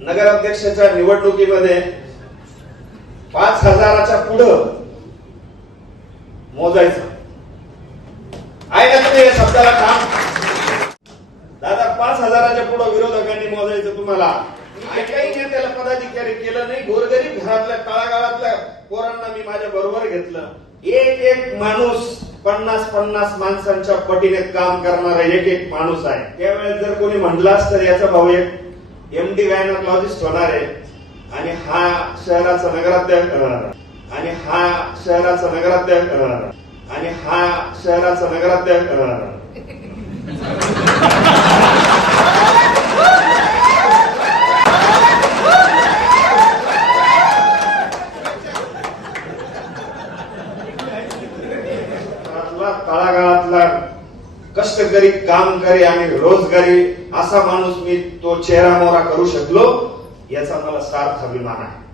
नगराध्यक्षाच्या निवडणुकीमध्ये पाच हजाराच्या पुढं मोजायचं. आहे ना तुम्ही या शब्दाला काम दादा पाच हजाराच्या पुढं विरोधकांनी मोजायचं तुम्हाला? एकही नेत्याला पदाधिकारी केलं नाही. गोरगरीब घरातल्या तळागाळातल्या पोरांना मी माझ्या बरोबर घेतलं. एक एक माणूस पन्नास पन्नास माणसांच्या पटीने काम करणारा एक एक माणूस आहे. त्यावेळेस जर कोणी म्हणलं असतं याचा भाऊ एक एम डी गायनोलॉजिस्ट होणार आहे आणि हा शहराचा नगराध्यक्ष होणार आणि हा शहराचा नगराध्यक्ष होणार आणि हा शहराचा नगराध्यक्ष होणार तळागाळातला कष्ट करी काम कामकरी आणि रोजगारी असा माणूस मी तो चेहरा मोहरा करू शकलो याचा मला सार्थ अभिमान आहे.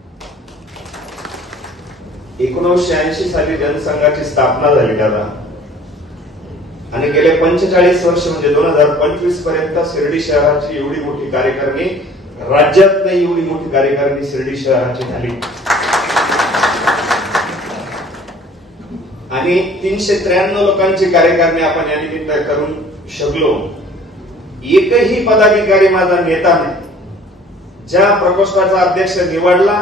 एकोणीसशे ऐंशी साली जनसंघाची स्थापना झाली दादा. आणि गेले पंचेचाळीस वर्ष म्हणजे दोन हजार पंचवीसपर्यंत शिर्डी शहराची एवढी मोठी कार्यकारणी राज्यात नाही एवढी मोठी कार्यकारणी शिर्डी शहराची झाली. आणि तीनशे त्र्याण्णव लोकांची कार्यकारणी आपण या निमित्त करून शकलो. एकही पदाधिकारी माझा नेता नाही. ज्या प्रकोष्ठाचा अध्यक्ष निवडला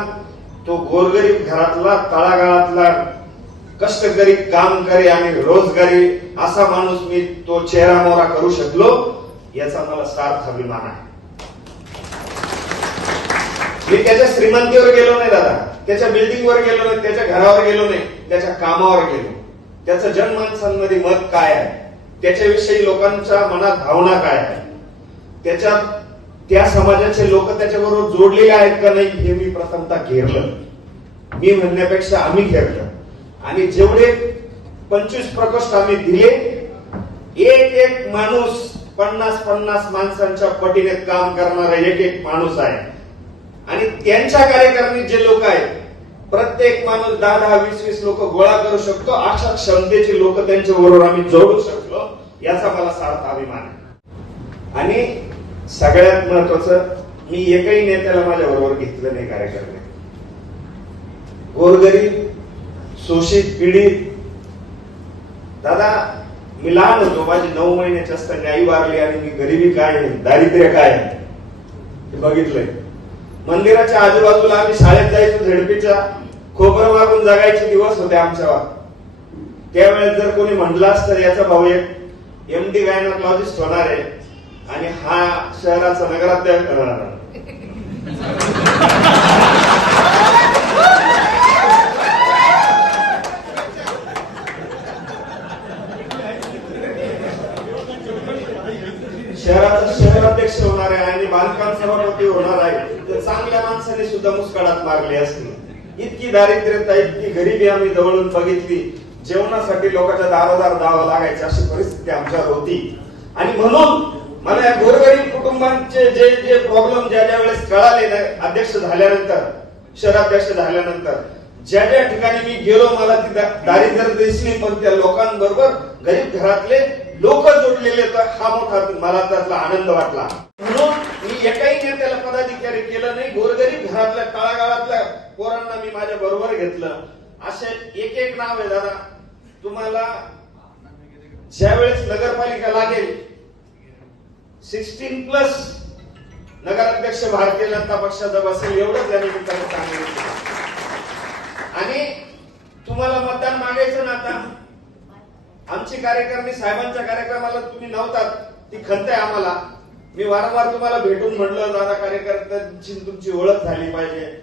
तो गोरगरीब घरातला तळागाळातला कष्टकरी कामकरी आणि रोजगारी असा माणूस मी तो चेहरा मोहरा करू शकलो याचा मला सार्थ अभिमान आहे. मी त्याच्या श्रीमंतीवर गेलो नाही दादा. त्याच्या बिल्डिंगवर गेलो नाही त्याच्या घरावर गेलो नाही त्याच्या कामावर गेलो. त्याचं जनमानसांमध्ये मत काय आहे? त्याच्याविषयी लोकांच्या मनात भावना काय आहे? त्याच्या त्या समाजाचे लोक त्याच्याबरोबर जोडलेले आहेत का नाही हे मी प्रथमतः घेरलं. मी म्हणण्यापेक्षा आम्ही घेरलं. आणि जेवढे पंचवीस प्रकोष्ठ आम्ही दिले एक एक माणूस पन्नास पन्नास माणसांच्या पटीने काम करणारा एक एक माणूस आहे. आणि त्यांच्या कार्यकारिणीत जे लोक आहेत प्रत्येक माणूस दहा दहा वीस वीस लोक गोळा करू शकतो. अशा क्षमतेचे लोक त्यांच्या बरोबर आम्ही जोडू शकलो याचा मला सार्थ अभिमान आहे. आणि सगळ्यात महत्वाचं मी एकही नेत्याला माझ्या बरोबर घेतलं नाही कार्यक्रम गोरगरीब शोषित पीडित. दादा मी लहान होतो माझी नऊ महिन्याची असताना आई वारली आणि मी गरिबी काय आहे, दारिद्र्य काय आहे, हे बघितलंय. मंदिराच्या आजूबाजूला आम्ही शाळेत जायचो झडपीच्या खोबरं मागून जगायचे दिवस होते आमच्या त्यावेळेस जर कोणी म्हणलास तर याचा भाऊ एक एम डी गायनोलॉजिस्ट होणार आहे आणि हा शहराचा नगराध्यक्ष होणार आहे. शहराचा शहराध्यक्ष होणार आहे आणि बांधकाम सभापती होणार आहे तर चांगल्या माणसाने सुद्धा मुस्काळात मारले असती इतकी दारिद्र्यता इतकी गरिबी आम्ही जवळून बघितली. जेवणासाठी लोकांच्या दारोदार जावं लागायची अशी परिस्थिती आमच्यावर होती. आणि म्हणून मला या गोरगरीब कुटुंबांचे जे जे प्रॉब्लेम ज्या ज्या वेळेस कळाले ना अध्यक्ष झाल्यानंतर शहराध्यक्ष झाल्यानंतर ज्या ज्या ठिकाणी मी गेलो मला ती दारिद्र्य दिसली पण त्या लोकांबरोबर गरीब घरातले लोक जोडलेले तर हा मोठा मला त्यातला आनंद वाटला. म्हणून मी एकाही नेत्याला पदाधिकारी केलं नाही गोरगरीब गावागावातल्या पोरांना मी माझ्या बरोबर घेतलं. असे एक एक नाव आहे दादा. तुम्हाला ज्या वेळेस नगरपालिका लागेल सिक्स्टीन प्लस नगराध्यक्ष भारतीय जनता पक्षाचा बसेल एवढंच या निमित्ताने सांगितलं आणि तुम्हाला मतदान मागायचं ना आता? आमची कार्यकारिणी साहेबांच्या कार्यक्रमाला तुम्ही नव्हतात ती खंत आहे आम्हाला. मी वारंवार तुम्हाला भेटून म्हणलं दादा कार्यकर्त्यांची तुमची ओळख झाली पाहिजे.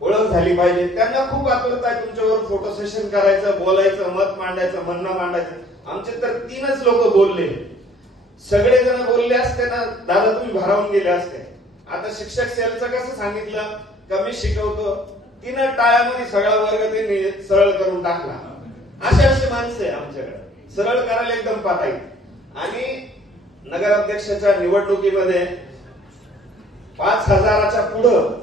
ओळख झाली पाहिजे. त्यांना खूप आतुरता आहे तुमच्यावर फोटो सेशन करायचं बोलायचं मत मांडायचं म्हणणं मांडायचं. आमचे तर तीनच लोक बोलले. सगळे जण बोलले असते ना दादा तुम्ही भारावून गेले असते. आता शिक्षक सेलचं कसं सांगितलं? कमी शिकवतो. तिनं टाळ्यामध्ये सगळा वर्ग त्यांनी सरळ करून टाकला. असे असे माणसं आहे आमच्याकडे. सरळ करायला एकदम पाताई आणि नगराध्यक्षाच्या निवडणुकीमध्ये पाच हजाराच्या पुढं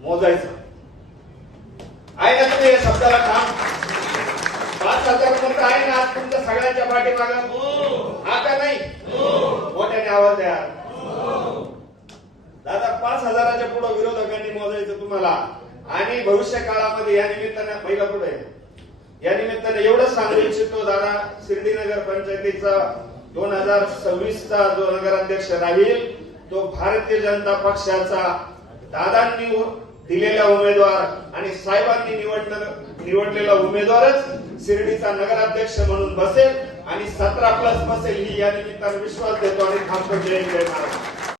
मोजायचं. आहे का तुम्ही या शब्दाला काम पाच हजार आहे ना? आज तुमच्या सगळ्यांच्या पाठीमागा हा का नाही? मोठ्याने आवाज द्या. दादा पाच हजाराच्या पुढे विरोधकांनी मोजायचं तुम्हाला. आणि भविष्य काळामध्ये या निमित्तानं पहिला पुढे या निमित्ताने एवढं सांगू इच्छितो दादा शिर्डीनगर पंचायतीचा दोन हजार सव्वीस चा जो नगराध्यक्ष राहील तो भारतीय जनता पक्षाचा दादांनी दिलेला उमेदवार आणि साहेबांनी निवडणार निवडलेला उमेदवारच शिर्डीचा नगराध्यक्ष म्हणून बसेल आणि सतरा प्लस बसेल ही या निमित्तानं विश्वास देतो आणि थांबतो. जय जय महाराज